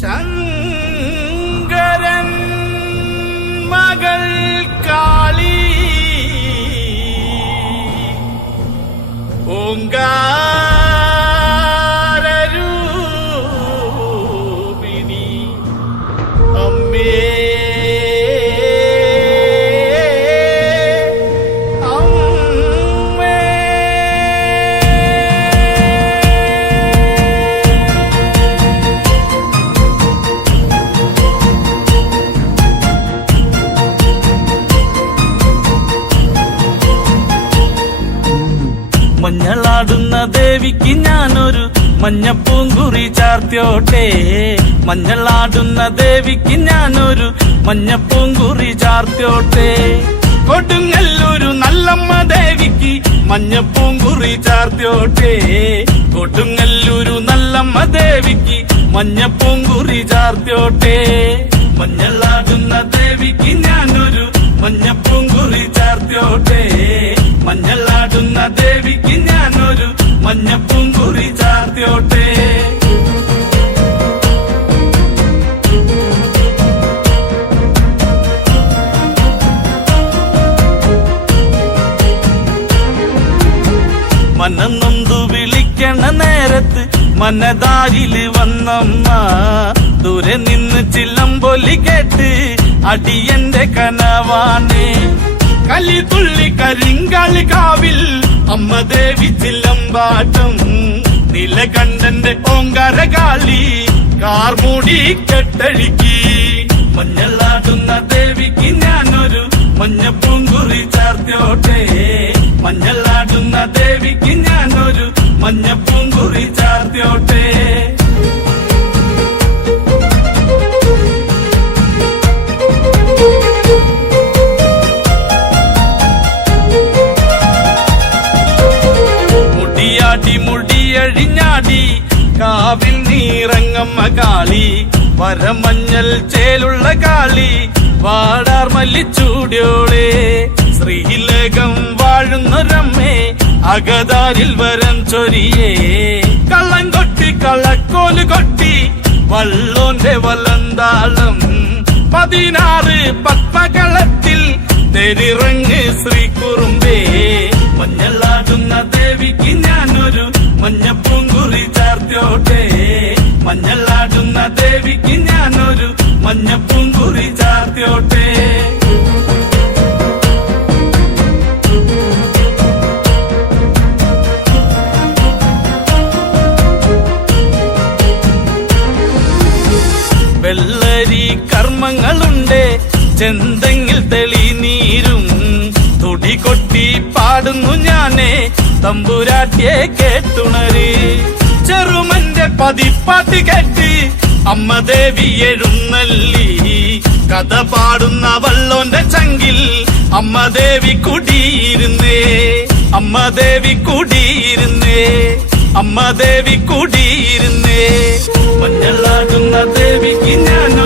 ശങ്കരൻ മകൾ കാളി ഓങ്കാരൂപിണി അമ്മേ മഞ്ഞളാടുന്ന ദേവിക്ക് ഞാനൊരു മഞ്ഞപ്പൂങ്കുറി ചാർത്തിയോട്ടെ. മഞ്ഞളാടുന്ന ദേവിക്ക് ഞാനൊരു മഞ്ഞപ്പൂങ്കുറി ചാർത്തിയോട്ടെ. കൊടുങ്ങല്ലൂരു നല്ലമ്മ ദേവിക്ക് മഞ്ഞപ്പൂങ്കുറി ചാർത്തിയോട്ടെ. കൊടുങ്ങല്ലൂരു നല്ലമ്മ ദേവിക്ക് മഞ്ഞപ്പൂങ്കുറി ചാർത്തിയോട്ടെ. മഞ്ഞളാടുന്ന ദേവിക്ക് ഞാനൊരു മഞ്ഞപ്പൂങ്കുറി ചാർത്തിയോട്ടെ. മഞ്ഞളാടുന്ന ദേവിക്ക് ഞാനൊരു മഞ്ഞപ്പൂങ്കുറി ചാർത്തിയോട്ടെ. മനന്നൊന്തു വിളിക്കണ നേരത്ത് മനതാരില് വന്നമ്മ. ദൂരെ നിന്ന് ചില്ലമ്പൊലി കേട്ട് അടിയന്റെ കനവാണ്. കലിതുള്ളി കരിങ്കാളി കാവിൽ അമ്മ ദേവി ചില്ലമ്പാട്ടം. നിലകണ്ഠന്റെ ഓങ്കാരകാളി കാർമൂടി കെട്ടഴിക്കി. മഞ്ഞളാടുന്ന ദേവിക്ക് ഞാനൊരു മഞ്ഞപ്പൂങ്കുറി ചാർത്തിയോട്ടെ. മഞ്ഞളാടുന്ന ദേവിക്ക് ഞാനൊരു മഞ്ഞപ്പൂങ്കുറി ചാർത്തിയോട്ടെ. മുടിയഴിഞ്ഞാടി കാവിൽ നീറങ്ങമ്മ കാളി. വരമഞ്ഞൽ ചേലുള്ള കാളി വാടാർ മല്ലിച്ചൂടിയോളെ. ശ്രീലകം വാഴുന്നൊരമ്മേ അകതാരിൽ വരം ചൊരിയേ. കള്ളം കൊട്ടി കളക്കോല് കൊട്ടി വള്ളോന്റെ വലന്താളം. 16 പത്മകളത്തിൽ തെരിറങ്ങ് ശ്രീകുറുമ്പേ. മഞ്ഞളാടുന്ന ദേവിക്ക് ഞാനൊരു മഞ്ഞപ്പൂങ്കുറി ചാർത്തിയോട്ടെ. മഞ്ഞളാടുന്ന ദേവിക്ക് ഞാനൊരു മഞ്ഞപ്പൂങ്കുറി ചാർത്തിയോട്ടെ. വെള്ളരി കർമ്മങ്ങളുണ്ട് ചെന്തെങ്ങിൽ തെളിനീരും. തുടി കൊട്ടി പാടുന്നു ഞാനേ തമ്പുരാട്ടിയെ കേട്ടുണര്. ചെറുമന്റെ പതിപ്പാട്ട് കേട്ട് അമ്മ ദേവി എഴുന്നള്ളി. കഥ പാടുന്ന വള്ളോന്റെ ചങ്കിൽ അമ്മ ദേവി കുടിയിരുന്നേ. അമ്മ ദേവി കുടിയിരുന്നേ. അമ്മ ദേവി കുടിയിരുന്നേ. മഞ്ഞളാടുന്ന ദേവിക്ക് ഞാൻ